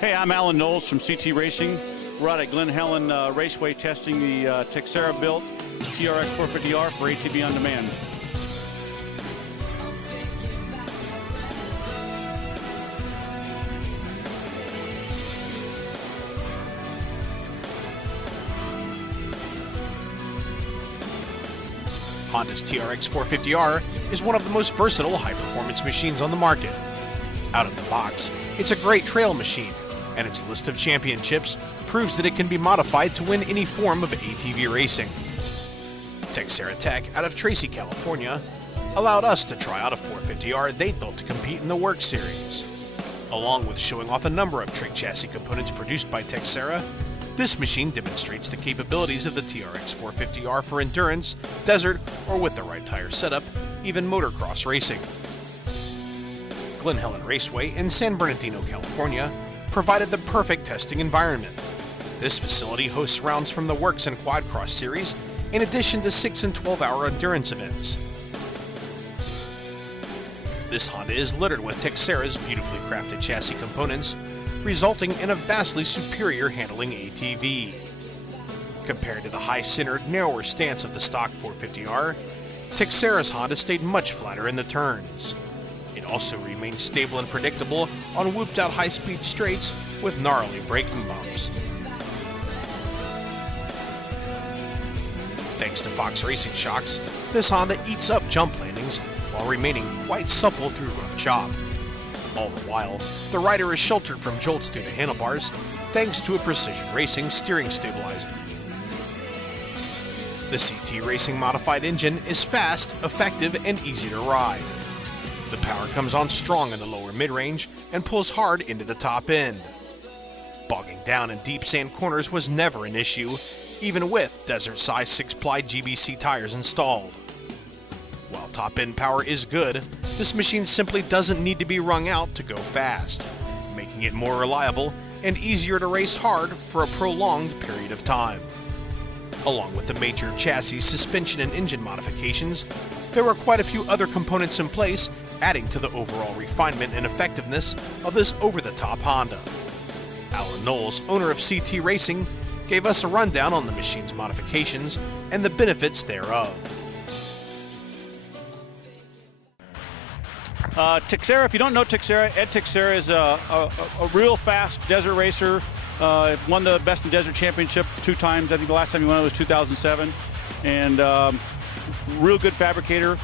Hey, I'm Alan Knowles from CT Racing. We're out at Glen Helen Raceway testing the Teixeira built TRX450R for ATV on demand. Honda's TRX450R is one of the most versatile high-performance machines on the market. Out of the box, it's a great trail machine, and its list of championships proves that it can be modified to win any form of ATV racing. Teixeira Tech out of Tracy, California, allowed us to try out a 450R they built to compete in the Works series. Along with showing off a number of trick chassis components produced by Teixeira, this machine demonstrates the capabilities of the TRX450R for endurance, desert, or with the right tire setup, even motocross racing. Glen Helen Raceway in San Bernardino, California, provided the perfect testing environment. This facility hosts rounds from the Works and Quad Cross series, in addition to 6 and 12-hour endurance events. This Honda is littered with Teixeira's beautifully crafted chassis components, resulting in a vastly superior handling ATV. Compared to the high-centered, narrower stance of the stock 450R, Teixeira's Honda stayed much flatter in the turns. It also remained stable and predictable on whooped-out high-speed straights with gnarly braking bumps. Thanks to Fox Racing shocks, this Honda eats up jump landings while remaining quite supple through rough chop. All the while, the rider is sheltered from jolts due to handlebars thanks to a Precision Racing steering stabilizer. The CT Racing modified engine is fast, effective, and easy to ride. The power comes on strong in the lower mid-range and pulls hard into the top end. Bogging down in deep sand corners was never an issue, even with desert-size 6-ply GBC tires installed. While top-end power is good, this machine simply doesn't need to be wrung out to go fast, making it more reliable and easier to race hard for a prolonged period of time. Along with the major chassis, suspension, and engine modifications, there were quite a few other components in place, adding to the overall refinement and effectiveness of this over-the-top Honda. Alan Knowles, owner of CT Racing, gave us a rundown on the machine's modifications and the benefits thereof. Teixeira, if you don't know Teixeira, Ed Teixeira is a real fast desert racer. Won the Best in Desert Championship 2 times. I think the last time he won it was 2007. And real good fabricator.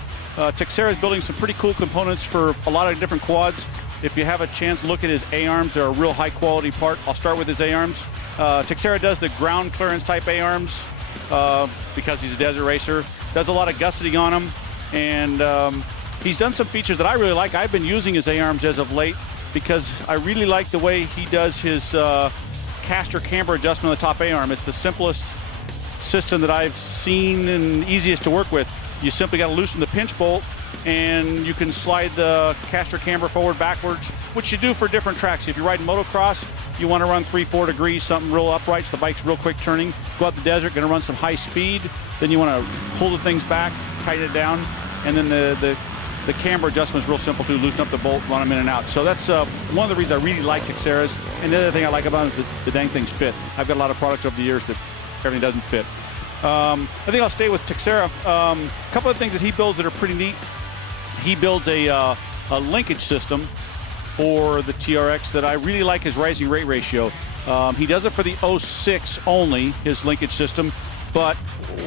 Teixeira is building some pretty cool components for a lot of different quads. If you have a chance, look at his A-arms. They're a real high-quality part. I'll start with his A-arms. Teixeira does the ground clearance type A-arms because he's a desert racer. Does a lot of gusseting on them. And he's done some features that I really like. I've been using his A-arms as of late because I really like the way he does his caster camber adjustment on the top A-arm. It's the simplest system that I've seen and easiest to work with. You simply got to loosen the pinch bolt and you can slide the caster camber forward, backwards, which you do for different tracks. If you're riding motocross, you want to run 3-4 degrees, something real upright, so the bike's real quick turning. Go out the desert, going to run some high speed. Then you want to pull the things back, tighten it down, and then the camber adjustment is real simple too. Loosen up the bolt, run them in and out. So that's one of the reasons I really like Teixeira's. And the other thing I like about them is the dang things fit. I've got a lot of products over the years that everything doesn't fit. I think I'll stay with Teixeira. A couple of things that he builds that are pretty neat. He builds a linkage system for the TRX that I really like his rising rate ratio. He does it for the 06 only, his linkage system, but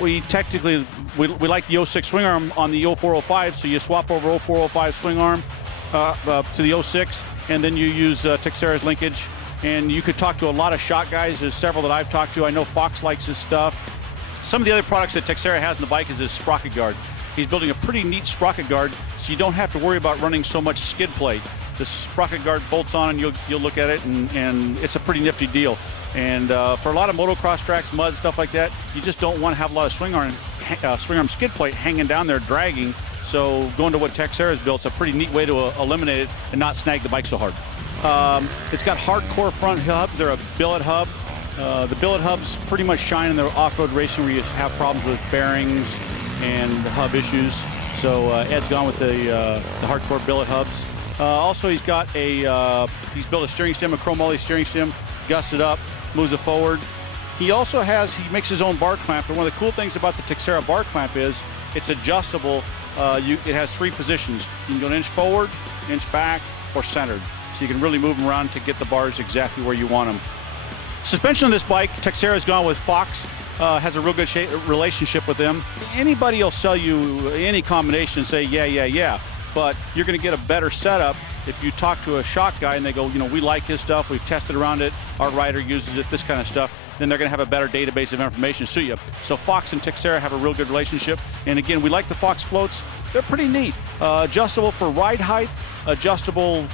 we technically, we like the 06 swing arm on the 0405, so you swap over 0405 swing arm to the 06, and then you use Teixeira's linkage. And you could talk to a lot of shot guys. There's several that I've talked to. I know Fox likes his stuff. Some of the other products that Teixeira has in the bike is his sprocket guard. He's building a pretty neat sprocket guard, so you don't have to worry about running so much skid plate. The sprocket guard bolts on and you'll look at it, and it's a pretty nifty deal. And for a lot of motocross tracks, mud, stuff like that, you just don't want to have a lot of swing arm skid plate hanging down there dragging. So going to what Teixeira's built, it's a pretty neat way to eliminate it and not snag the bike so hard. It's got hardcore front hubs. They're a billet hub. The billet hubs pretty much shine in the off-road racing where you have problems with bearings and hub issues. So Ed's gone with the hardcore billet hubs. Also, he's got he's built a steering stem, a chromoly steering stem, gusted up, moves it forward. He also makes his own bar clamp, and one of the cool things about the Teixeira bar clamp is it's adjustable. It has 3 positions. You can go an inch forward, inch back, or centered. So you can really move them around to get the bars exactly where you want them. Suspension on this bike, Teixeira's gone with Fox. Has a real good relationship with them. Anybody will sell you any combination and say, yeah. But you're going to get a better setup if you talk to a shock guy and they go, we like his stuff, we've tested around it, our rider uses it, this kind of stuff. Then they're going to have a better database of information to suit you. So Fox and Teixeira have a real good relationship. And again, we like the Fox floats. They're pretty neat. Adjustable for ride height, adjustable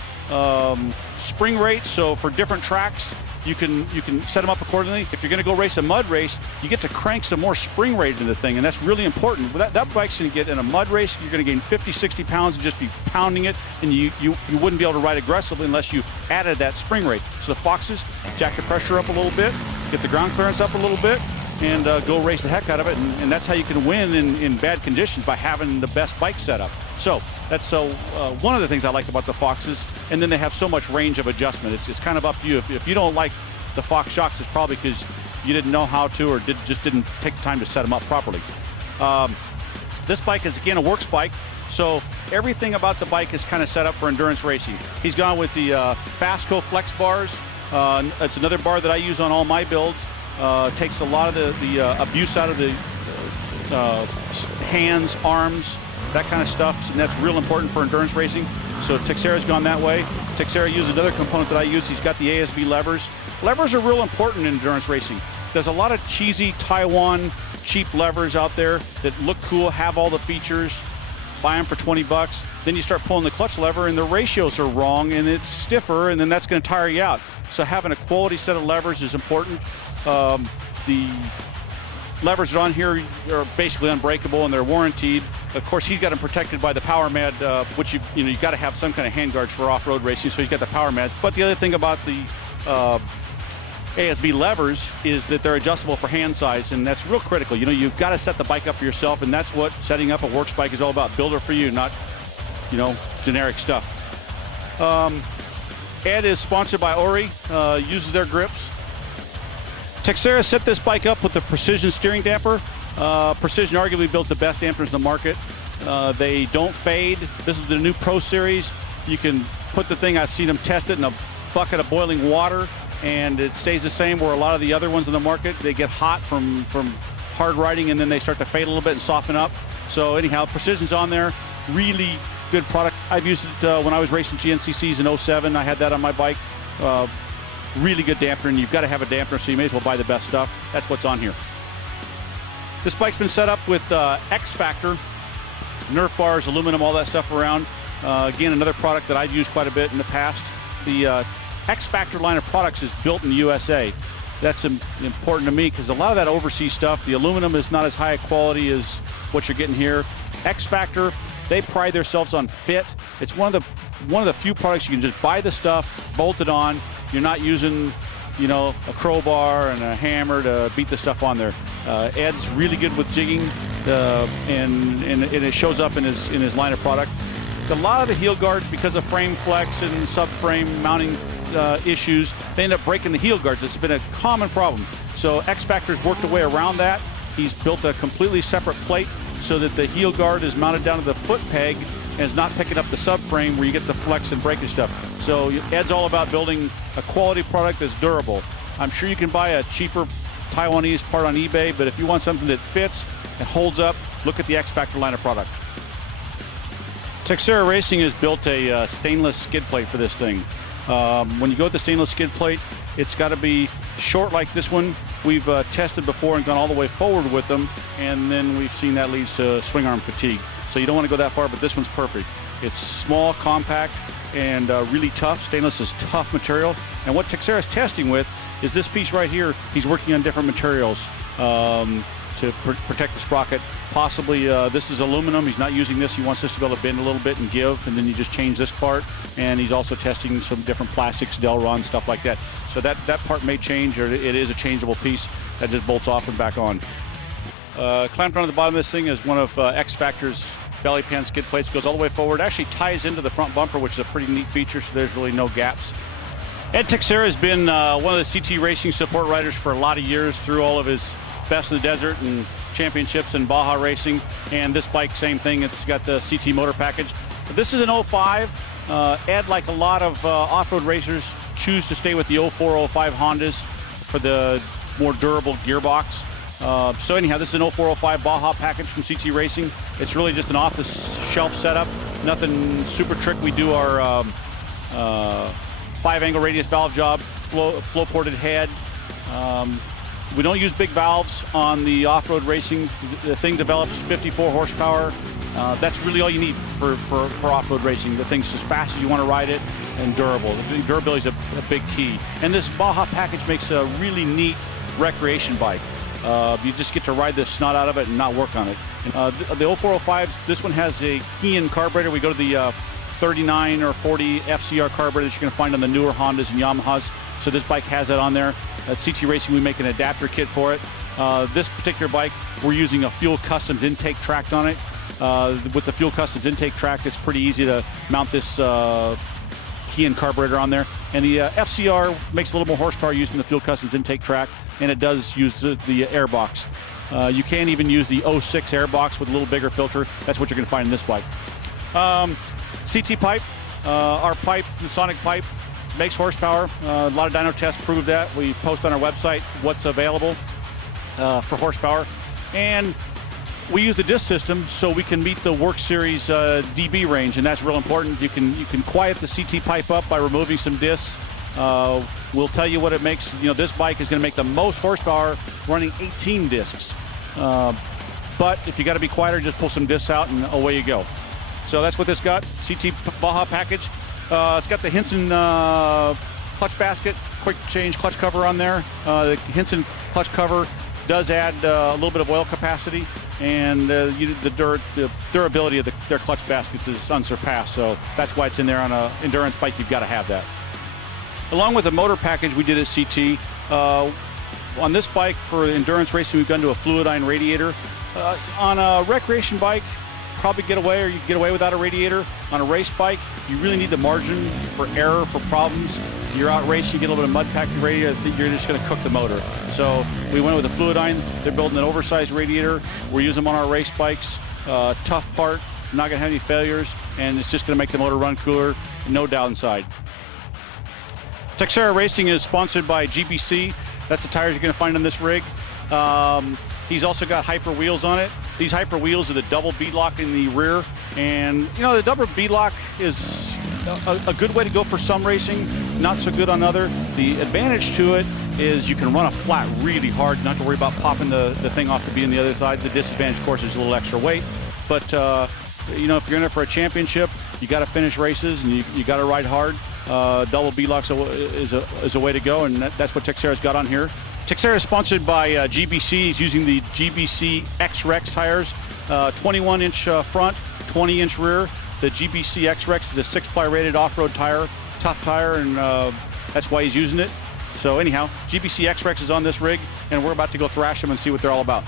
spring rate. So for different tracks, you can set them up accordingly. If you're going to go race a mud race, you get to crank some more spring rate into the thing, and that's really important. That bike's going to get in a mud race, you're going to gain 50, 60 pounds and just be pounding it, and you wouldn't be able to ride aggressively unless you added that spring rate. So the Foxes jack the pressure up a little bit, get the ground clearance up a little bit, and go race the heck out of it, and that's how you can win in bad conditions, by having the best bike setup. So that's one of the things I like about the Foxes, and then they have so much range of adjustment. It's kind of up to you. If you don't like the Fox shocks, it's probably because you didn't know how to, or just didn't take the time to set them up properly. This bike is, again, a Worcs bike, so everything about the bike is kind of set up for endurance racing. He's gone with the Fasst Flex bars. It's another bar that I use on all my builds. Takes a lot of the abuse out of the hands, arms, that kind of stuff, and that's real important for endurance racing. So Teixeira's gone that way. Teixeira uses another component that I use. He's got the ASB levers. Levers are real important in endurance racing. There's a lot of cheesy Taiwan cheap levers out there that look cool, have all the features, buy them for 20 bucks. Then you start pulling the clutch lever and the ratios are wrong and it's stiffer, and then that's going to tire you out. So having a quality set of levers is important. The levers that are on here are basically unbreakable and they're warranted. Of course, he's got them protected by the power mad, which you got to have some kind of hand guards for off-road racing, so he's got the power mads. But the other thing about the ASB levers is that they're adjustable for hand size, and that's real critical. You've got to set the bike up for yourself, and that's what setting up a Worcs bike is all about. Builder for you, not generic stuff. Ed is sponsored by Ori, uses their grips. Teixeira set this bike up with the Precision steering damper. Precision arguably builds the best dampers in the market. They don't fade. This is the new Pro Series. You can put the thing, I've seen them test it in a bucket of boiling water, and it stays the same, where a lot of the other ones in the market, they get hot from hard riding, and then they start to fade a little bit and soften up. So anyhow, Precision's on there. Really good product. I've used it when I was racing GNCCs in 07. I had that on my bike. Really good dampener, and you've got to have a dampener, so you may as well buy the best stuff. That's what's on here. This bike's been set up with X Factor, Nerf bars, aluminum, all that stuff around. Again, another product that I've used quite a bit in the past. The X Factor line of products is built in the USA. That's important to me because a lot of that overseas stuff, the aluminum is not as high a quality as what you're getting here. X Factor, they pride themselves on fit. It's one of the few products you can just buy the stuff, bolt it on. You're not using, a crowbar and a hammer to beat the stuff on there. Ed's really good with jigging, and it shows up in his line of product. A lot of the heel guards, because of frame flex and subframe mounting issues, they end up breaking the heel guards. It's been a common problem. So X Factor's worked a way around that. He's built a completely separate plate so that the heel guard is mounted down to the foot peg and is not picking up the subframe where you get the flex and breakage stuff. So Ed's all about building a quality product that's durable. I'm sure you can buy a cheaper Taiwanese part on eBay, but if you want something that fits and holds up, look at the X Factor line of product. Teixeira Racing has built a stainless skid plate for this thing. When you go with the stainless skid plate, it's got to be short like this one. We've tested before and gone all the way forward with them, and then we've seen that leads to swing arm fatigue. So you don't want to go that far, but this one's perfect. It's small, compact, and really tough. Stainless is tough material. And what Teixeira's testing with is this piece right here. He's working on different materials to protect the sprocket. Possibly this is aluminum. He's not using this. He wants this to be able to bend a little bit and give, and then you just change this part. And he's also testing some different plastics, Delron, stuff like that. So that part may change, or it is a changeable piece that just bolts off and back on. Clamped onto the bottom of this thing is one of X Factor's belly pan skid plates, goes all the way forward. Actually ties into the front bumper, which is a pretty neat feature, so there's really no gaps. Ed Teixeira has been one of the CT Racing support riders for a lot of years through all of his Best in the Desert and championships and Baja racing. And this bike, same thing. It's got the CT motor package. But this is an 05. Ed, like a lot of off-road racers, choose to stay with the 04, 05 Hondas for the more durable gearbox. So anyhow, this is an 04, 05 Baja package from CT Racing. It's really just an off-the-shelf setup. Nothing super trick. We do our 5-angle radius valve job, flow-ported head. We don't use big valves on the off-road racing. The thing develops 54 horsepower. That's really all you need for off-road racing. The thing's as fast as you want to ride it and durable. The durability is a big key. And this Baja package makes a really neat recreation bike. You just get to ride the snot out of it and not work on it. The 0405s, this one has a Keihn carburetor. We go to the 39 or 40 FCR carburetor that you're going to find on the newer Hondas and Yamahas. So this bike has that on there. At CT Racing, we make an adapter kit for it. This particular bike, we're using a Fuel Customs intake track on it. With the Fuel Customs intake track, it's pretty easy to mount this Keihn carburetor on there. And the FCR makes a little more horsepower using the Fuel Customs intake track, and it does use the airbox. You can even use the 06 airbox with a little bigger filter. That's what you're going to find in this bike. CT pipe, our pipe, the Sonic pipe, makes horsepower. A lot of dyno tests prove that. We post on our website what's available for horsepower. And we use the disc system so we can meet the Works Series dB range, and that's real important. You can quiet the CT pipe up by removing some discs. We'll tell you what it makes. You know, this bike is going to make the most horsepower running 18 discs. But if you got to be quieter, just pull some discs out and away you go. So that's what this got, CT Baja package. It's got the Hinson clutch basket, quick change clutch cover on there. The Hinson clutch cover does add a little bit of oil capacity, and the durability of their clutch baskets is unsurpassed. So that's why it's in there. On an endurance bike, you've got to have that. Along with the motor package we did at CT, on this bike for endurance racing, we've gone to a fluidine radiator. On a recreation bike, probably get away, or you can get away without a radiator. On a race bike, you really need the margin for error, for problems. You're out racing, you get a little bit of mud packed in the radiator, you're just going to cook the motor. So we went with a fluidine. They're building an oversized radiator. We're using them on our race bikes. Tough part, not going to have any failures, and it's just going to make the motor run cooler, no downside. Teixeira Racing is sponsored by GBC. That's the tires you're going to find on this rig. He's also got Hyper wheels on it. These Hyper wheels are the double beadlock in the rear. And, you know, the double beadlock is a good way to go for some racing, not so good on other. The advantage to it is you can run a flat really hard, not to worry about popping the thing off to be on the other side. The disadvantage, of course, is a little extra weight. But, you know, if you're in it for a championship, you got to finish races and you got to ride hard. Double beadlock is a way to go, and that's what Teixeira's got on here. Teixeira is sponsored by GBC. He's using the GBC X-Rex tires, 21-inch front, 20-inch rear. The GBC X-Rex is a 6-ply rated off-road tire, tough tire, and that's why he's using it. So anyhow, GBC X-Rex is on this rig, and we're about to go thrash them and see what they're all about.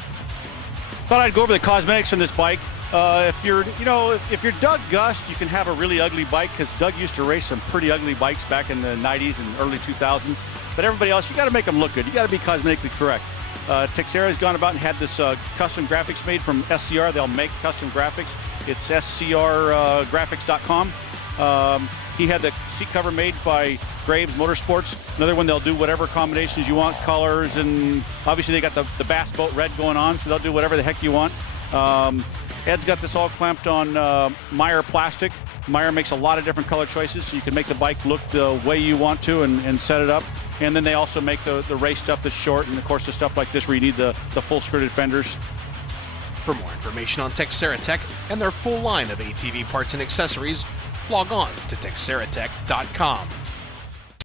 Thought I'd go over the cosmetics on this bike. If you're Doug Gust, you can have a really ugly bike, because Doug used to race some pretty ugly bikes back in the 90s and early 2000s. But everybody else, you got to make them look good. You got to be cosmetically correct. Teixeira has gone about and had this custom graphics made from SCR. They'll make custom graphics. It's scrgraphics.com. He had the seat cover made by Graves Motorsports. Another one, they'll do whatever combinations you want, colors, and obviously they got the Bass Boat Red going on, so they'll do whatever the heck you want. Ed's got this all clamped on Maier plastic. Maier makes a lot of different color choices, so you can make the bike look the way you want to and set it up. And then they also make the race stuff that's short, and of course the stuff like this where you need the full skirted fenders. For more information on Teixeira Tech and their full line of ATV parts and accessories, log on to TeixeiraTech.com.